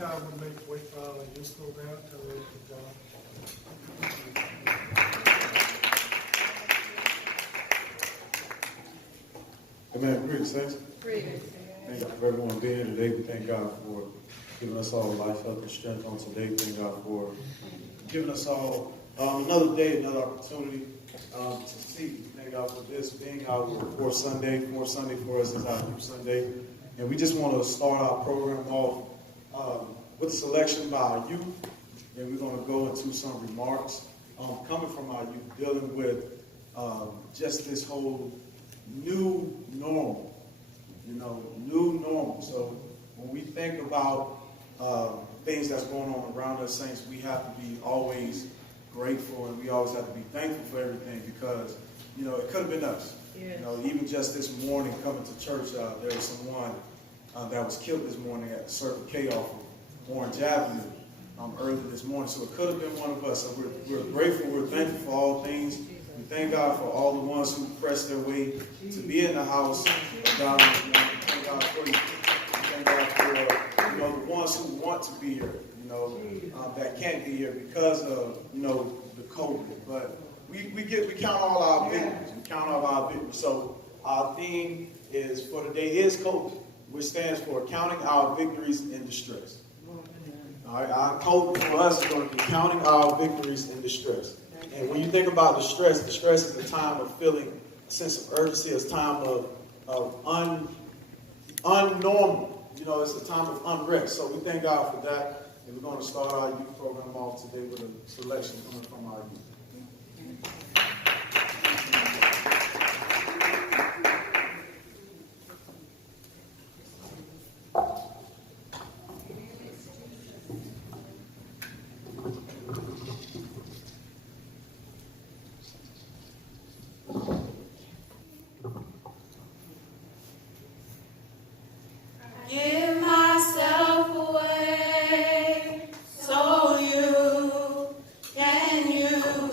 time, we make wait for our youth program. Turn it over to John. Amen. Greetings, saints. Greetings. Thank God for everyone being here today. We thank God for giving us all life, health, and strength on today. Thank God for giving us all another day, another opportunity to see. Thank God for this being our fourth Sunday. Fourth Sunday for us is our Youth Sunday. And we just want to start our program off with a selection by our youth. And we're going to go into some remarks coming from our youth, dealing with just this whole new normal, new normal. So when we think about things that's going on around us, saints, we have to be always grateful, and we always have to be thankful for everything, because, it could have been us. Yes. Even just this morning coming to church, there was someone that was killed this morning at Circle K off of Orange Avenue early this morning. So it could have been one of us. So we're grateful, we're thankful for all things. We thank God for all the ones who pressed their way to be in the house of God this morning. Thank God for you. Thank God for the ones who want to be here, that can't be here because of the COVID. But we count all our victories. We count all our victories. So our theme is for today is COVID, which stands for counting our victories in distress. All right, our code for us is going to be counting our victories in distress. And when you think about distress is a time of feeling a sense of urgency, it's a time of unnormal. It's a time of unrest. So we thank God for that. And we're going to start our youth program off today with a selection coming from our youth. Give myself away so you can use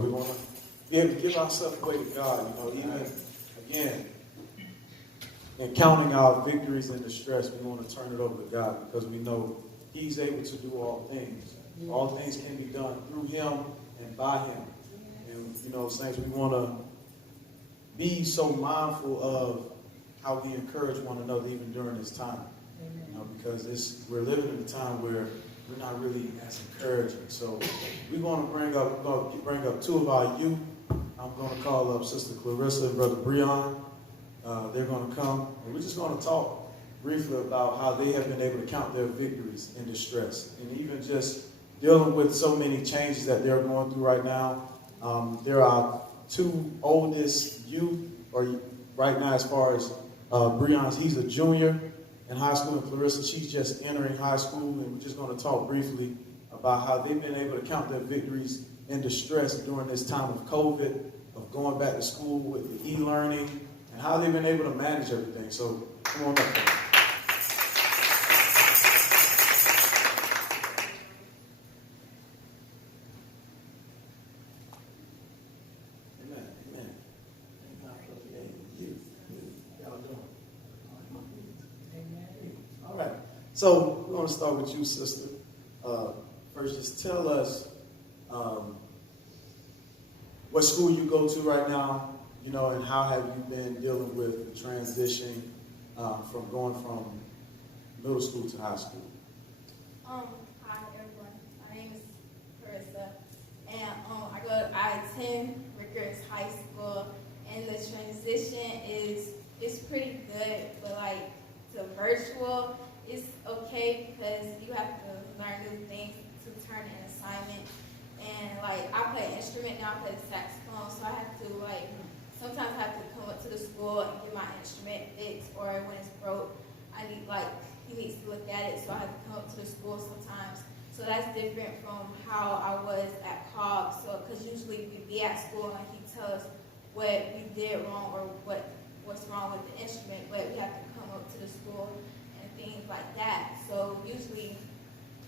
we want to be able to give ourselves away to God, even, again, in counting our victories and distress, we want to turn it over to God because we know He's able to do all things. All things can be done through Him and by Him. And, saints, we want to be so mindful of how we encourage one another even during this time. Because we're living in a time where we're not really as encouraging. So we're going to bring up two of our youth. I'm going to call up Sister Clarissa and Brother Breon. They're going to come, and we're just going to talk briefly about how they have been able to count their victories in distress, and even just dealing with so many changes that they're going through right now. They're our two oldest youth, or right now as far as Breon, he's a junior in high school, and Clarissa, she's just entering high school, and we're just going to talk briefly about how they've been able to count their victories in distress during this time of COVID, of going back to school with the e-learning, and how they've been able to manage everything. So come on up. Amen. Amen. Y'all doing? All right. So we're going to start with you, sister. First, just tell us what school you go to right now, and how have you been dealing with the transition from going from middle school to high school? Hi everyone. My name is Carissa, and I attend Rickers High School, and the transition is pretty good, but like to virtual, it's okay because you have to learn new things to turn an assignment. And like I play an instrument now, I play the saxophone, so I have to sometimes I have to come up to the school and get my instrument fixed, or when it's broke, he needs to look at it, so I have to come up to the school sometimes. So that's different from how I was at COG. So because usually we'd be at school and he'd tell us what we did wrong or what's wrong with the instrument, but we have to come up to the school and things like that. So usually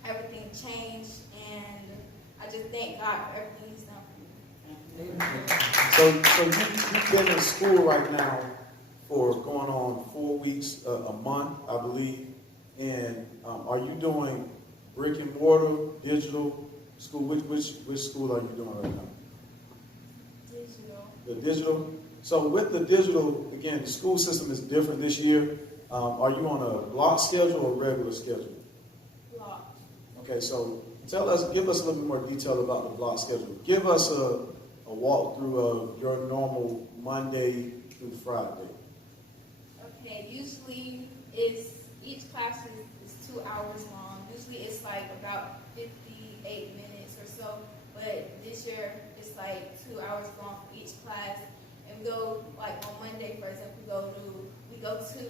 everything changed, and I just thank God for everything He's done for me. So you've been in school right now for going on 4 weeks, a month, I believe. And are you doing brick and mortar, digital school? Which school are you doing right now? Digital. The digital. So with the digital, again, the school system is different this year. Are you on a block schedule or regular schedule? Block. Okay, so give us a little bit more detail about the block schedule. Give us a walkthrough of your normal Monday through Friday. Okay, usually each class is 2 hours long. Usually it's like about 58 minutes or so, but this year it's like 2 hours long for each class. And we go, like on Monday, for example, we go to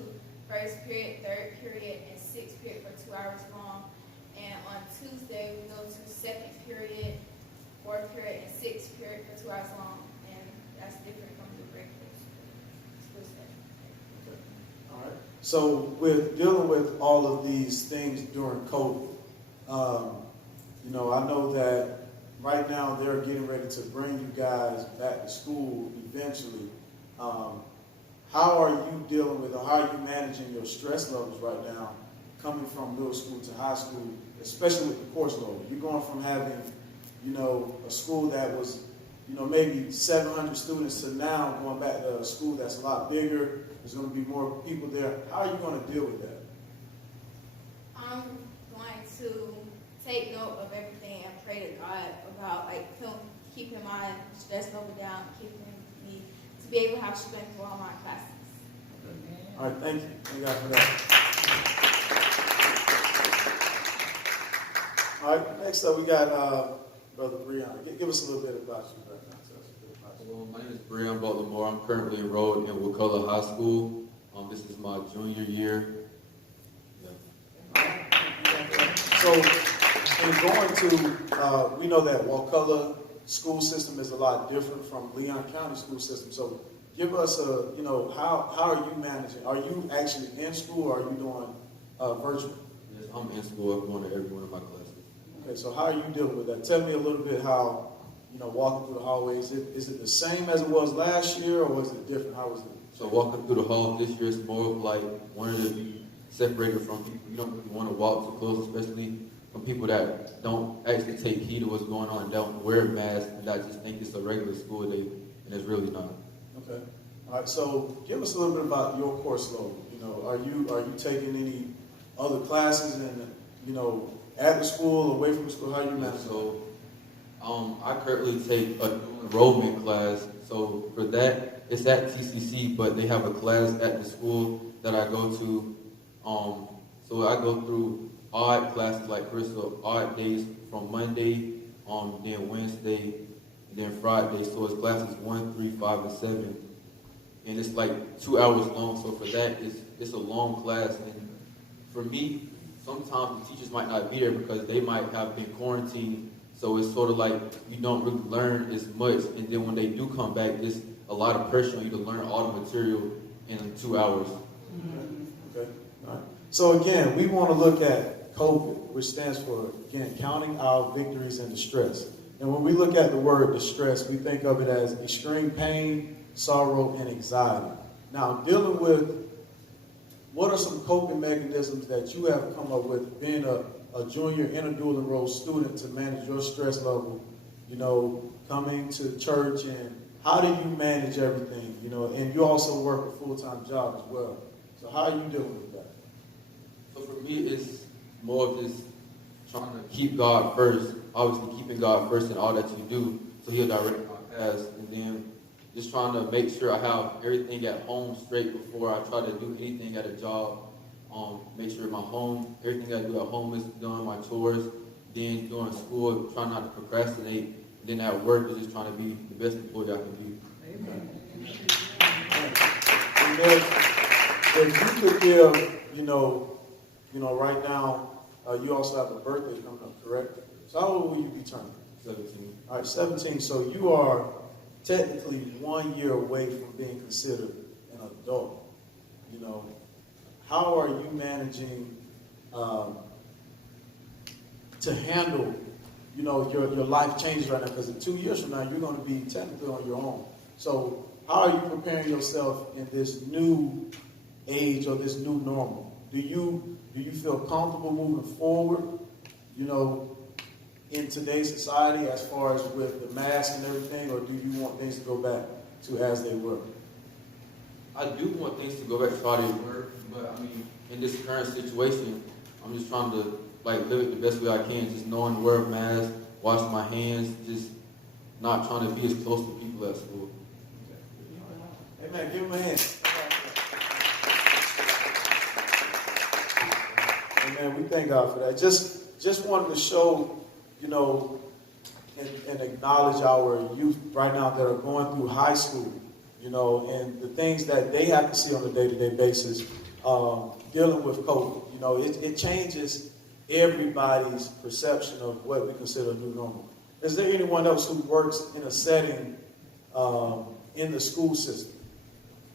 first period, third period, and sixth period for 2 hours long. And on Tuesday, we go to second period, fourth period, and sixth period for 2 hours long. And that's different from the regular school schedule. Okay. All right. So with dealing with all of these things during COVID, I know that right now they're getting ready to bring you guys back to school eventually. How are you dealing with, or how are you managing your stress levels right now, coming from middle school to high school, especially with the course load? You're going from having, a school that was, maybe 700 students to now going back to a school that's a lot bigger. There's going to be more people there. How are you going to deal with that? I'm going to take note of everything and pray to God about keeping my stress level down, keeping me to be able to have strength for all my classes. Okay. All right, thank you. Thank God for that. All right, next up we got Brother Breon. Give us a little bit about you right now. Well, my name is Breon Butler. I'm currently enrolled in Wakulla High School. This is my junior year. Yeah. So, in going to, we know that Wakulla school system is a lot different from Leon County school system. So, give us how are you managing? Are you actually in school, or are you doing virtual? Yes, I'm in school. I'm going to every one of my classes. Okay, so how are you dealing with that? Tell me a little bit how walking through the hallways? Is it the same as it was last year, or is it different? How was it? So walking through the hall this year is more of like wanting to be separated from people. You don't really want to walk too close, especially from people that don't actually take heed of what's going on and don't wear masks and that just think it's a regular school day, and it's really not. Okay. All right. So give us a little bit about your course load. Are you taking any other classes at the school, away from the school? How you manage? So I currently take a dual enrollment class. So for that, it's at TCC, but they have a class at the school that I go to. So I go through odd classes like Crystal, odd days from Monday, then Wednesday, then Friday. So it's classes 1, 3, 5, and 7. And it's like 2 hours long. So for that, it's a long class. And for me, sometimes the teachers might not be there because they might have been quarantined. So it's sort of like you don't really learn as much. And then when they do come back, there's a lot of pressure on you to learn all the material in 2 hours. Okay. All right. So again, we want to look at COVID, which stands for, again, counting our victories and distress. And when we look at the word distress, we think of it as extreme pain, sorrow, and anxiety. Now, dealing with what are some coping mechanisms that you have come up with being a junior and a dual enrolled student to manage your stress level, coming to church, and how do you manage everything, and you also work a full-time job as well. So how are you dealing with that? So for me, it's more of just trying to keep God first, obviously keeping God first in all that you do, so He'll direct my paths, and then just trying to make sure I have everything at home straight before I try to do anything at a job. Make sure everything I do at home is done, my chores. Then during school, trying not to procrastinate. And then at work, is just trying to be the best employee I can be. Amen. And if you could give, right now, you also have a birthday coming up, correct? So how old will you be turning? 17. All right, 17. So you are technically 1 year away from being considered an adult. How are you managing to handle, your life changes right now? Because in 2 years from now, you're going to be technically on your own. So how are you preparing yourself in this new age or this new normal? Do you feel comfortable moving forward, in today's society as far as with the mask and everything, or do you want things to go back to as they were? I do want things to go back to how they were, but I mean, in this current situation, I'm just trying to live it the best way I can, just knowing to wear a mask, wash my hands, just not trying to be as close to people at school. Hey man, give him a hand. Hey man, we thank God for that. Just wanted to show, and acknowledge our youth right now that are going through high school, and the things that they have to see on a day-to-day basis, dealing with COVID. It changes everybody's perception of what we consider a new normal. Is there anyone else who works in a setting in the school system?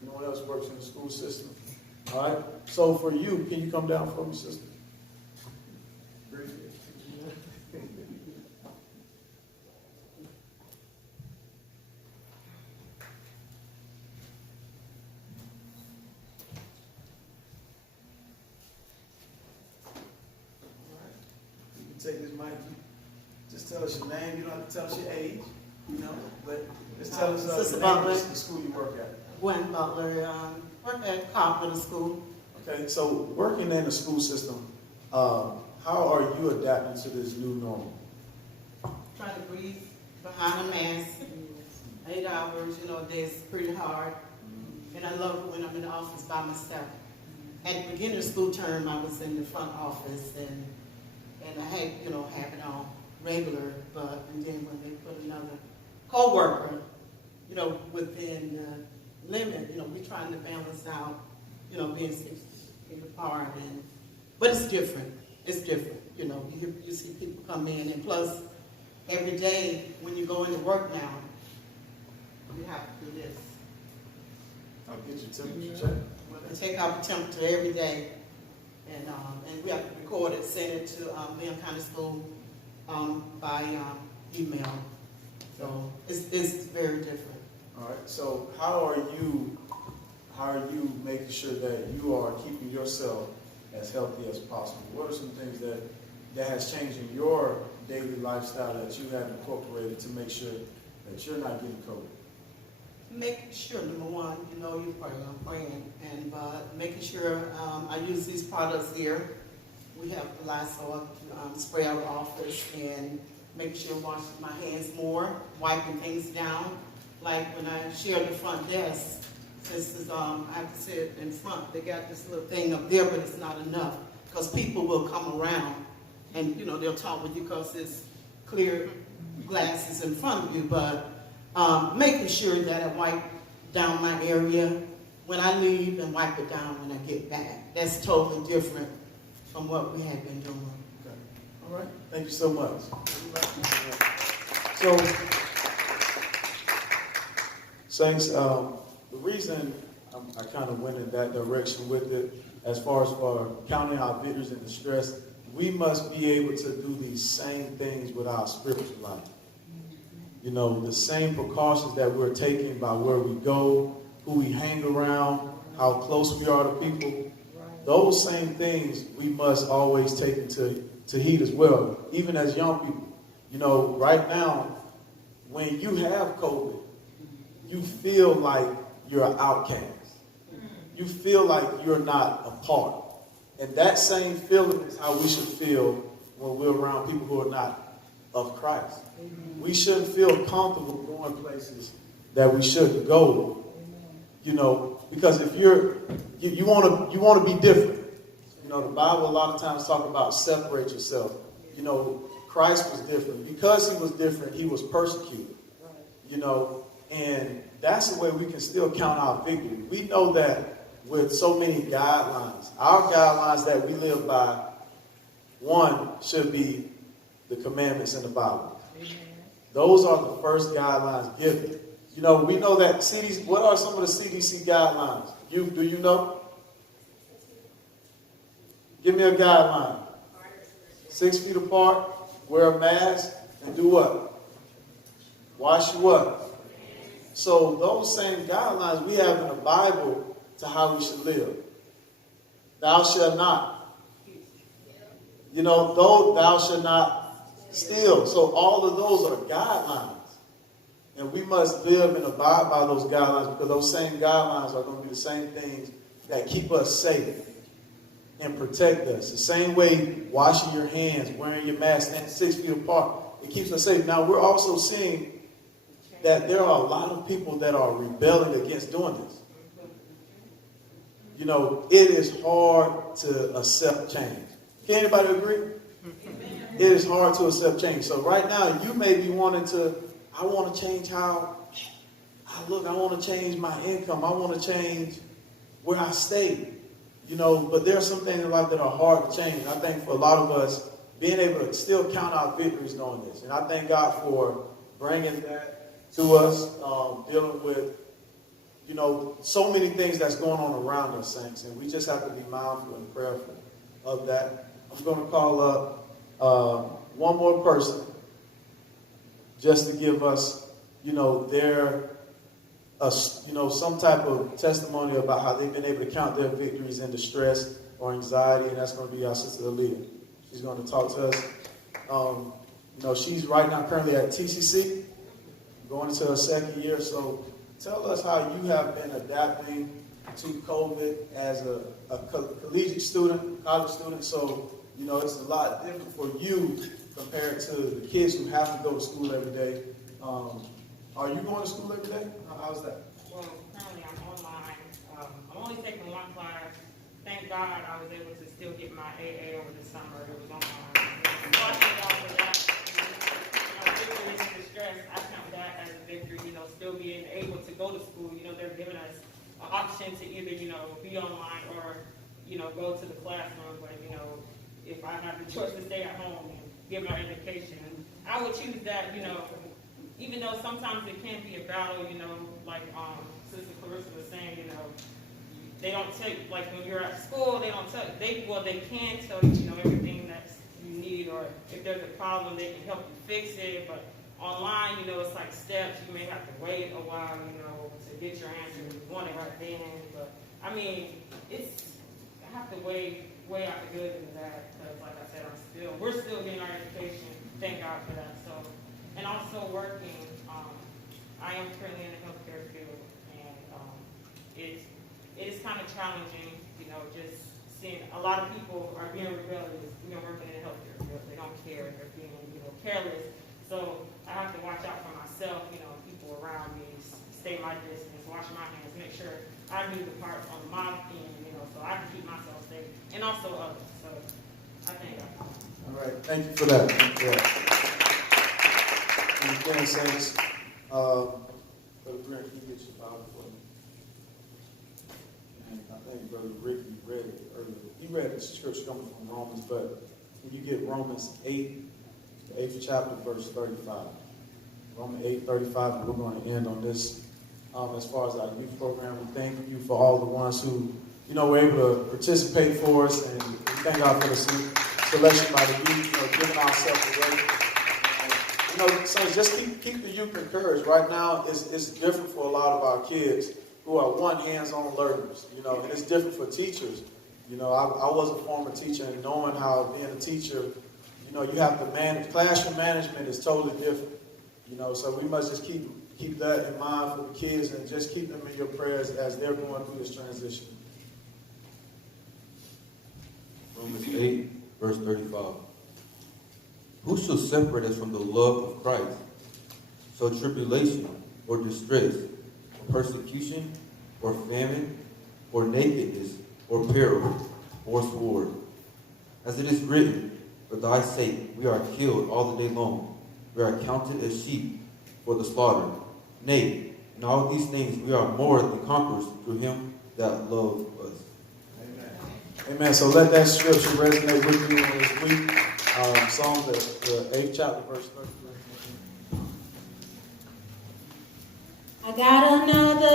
Anyone else works in the school system? All right. So for you, can you come down for me, sister? Take this mic. Just tell us your name. You don't have to tell us your age, but just tell us the name of the school you work at. Gwen Butler, work at Cobb Middle School. Okay, so working in the school system, how are you adapting to this new normal? Trying to breathe behind a mask. 8 hours, a day is pretty hard. And I love it when I'm in the office by myself. At the beginning of the school term, I was in the front office and I had, have it on regular, and then when they put another co-worker, within the limit, we're trying to balance out, being 6 feet apart, but it's different. It's different, you see people come in, and plus, every day when you go into work now, you have to do this. I'll get your temperature check. They take out the temperature every day. And we have to record it, send it to Leon County School by email. So it's very different. All right, so how are you making sure that you are keeping yourself as healthy as possible? What are some things that has changed in your daily lifestyle that you have incorporated to make sure that you're not getting COVID? Making sure, number one, you're praying, and making sure I use these products here. We have Lysol to spray our office, and making sure I'm washing my hands more, wiping things down. Like when I share the front desk, since I have to sit in front, they got this little thing up there, but it's not enough because people will come around and they'll talk with you because it's clear glasses in front of you, but making sure that I wipe down my area when I leave and wipe it down when I get back. That's totally different from what we had been doing. Okay. All right. Thank you so much. So, Saints, the reason I kind of went in that direction with it, as far as for counting our victories and the stress, we must be able to do these same things with our spiritual life. The same precautions that we're taking by where we go, who we hang around, how close we are to people. Those same things we must always take into heed as well, even as young people. Right now, when you have COVID, you feel like you're an outcast. You feel like you're not a part. And that same feeling is how we should feel when we're around people who are not of Christ. We shouldn't feel comfortable going places that we shouldn't go. Because if you want to be different. The Bible a lot of times talk about separate yourself. Christ was different. Because he was different, he was persecuted. And that's the way we can still count our victory. We know that with so many guidelines, our guidelines that we live by, one should be the commandments in the Bible. Those are the first guidelines given. We know that CDC, what are some of the CDC guidelines? Do you know? Give me a guideline. 6 feet apart, wear a mask, and do what? Wash your what? So those same guidelines we have in the Bible to how we should live. Thou shalt not. Though thou shalt not steal. So all of those are guidelines. And we must live and abide by those guidelines because those same guidelines are going to be the same things that keep us safe and protect us. The same way washing your hands, wearing your mask, standing 6 feet apart, it keeps us safe. Now, we're also seeing that there are a lot of people that are rebelling against doing this. It is hard to accept change. Can anybody agree? It is hard to accept change. So right now, you may be I want to change how I look. I want to change my income. I want to change where I stay. But there are some things in life that are hard to change. And I think for a lot of us, being able to still count our victories knowing this. And I thank God for bringing that to us, dealing with, so many things that's going on around us, saints. And we just have to be mindful and prayerful of that. I'm going to call up one more person just to give us, some type of testimony about how they've been able to count their victories in distress or anxiety, and that's going to be our sister Aaliyah. She's going to talk to us. She's right now currently at TCC, going into her second year. So tell us how you have been adapting to COVID as a collegiate student, college student. So, it's a lot different for you compared to the kids who have to go to school every day. Are you going to school every day? How's that? Well, currently I'm online. I'm only taking one class. Thank God I was able to still get my AA over the summer. It was online. Watching all of that, victories and distress, I count that as a victory. Still being able to go to school. They're giving us an option to either, be online or, go to the classroom. But, if I have the choice to stay at home and give my education, I would choose that, even though sometimes it can be a battle, like Sister Clarissa was saying, they don't take, like when you're at school, they don't tell, they can tell you, everything that you need, or if there's a problem, they can help you fix it, but online, you know, it's like steps. You may have to wait a while, you know, to get your answer. You want it right then. But, I mean, I have to weigh out the good and the bad. Because, like I said, we're still getting our education. Thank God for that. So, and also working, I am currently in the healthcare field. And it is kind of challenging, you know, just seeing a lot of people are being rebellious, you know, working in the healthcare field. They don't care. They're being, you know, careless. So I have to watch out for myself, you know, people around me, stay my distance, wash my hands, make sure I do the part on my end, you know, so I can keep myself safe, and also others. So I think All right, thank you for that. And again, saints, Brother Brent, can you get your Bible for me? And I think Brother Ricky read it earlier. He read the scripture coming from Romans, but when you get Romans 8, the 8th chapter, verse 35. Romans 8:35, and we're going to end on this. As far as our youth program, we thank you for all the ones who, you know, were able to participate for us, and we thank God for the selection by the youth, you know, giving ourselves away. You know, so just keep the youth encouraged. Right now, it's different for a lot of our kids who are hands-on learners, you know, and it's different for teachers. You know, I was a former teacher, and knowing how being a teacher, you know, you have to manage. Classroom management is totally different. You know, so we must just keep that in mind for the kids, and just keep them in your prayers as they're going through this transition. Romans 8, verse 35. Who shall separate us from the love of Christ? Shall tribulation, or distress, or persecution, or famine, or nakedness, or peril, or sword? As it is written, for thy sake we are killed all the day long. We are counted as sheep for the slaughter. Nay, in all these things we are more than conquerors through him that loved us. Amen. Amen. So let that scripture resonate with you on this week. Psalm, the 8th chapter, verse 33. I got another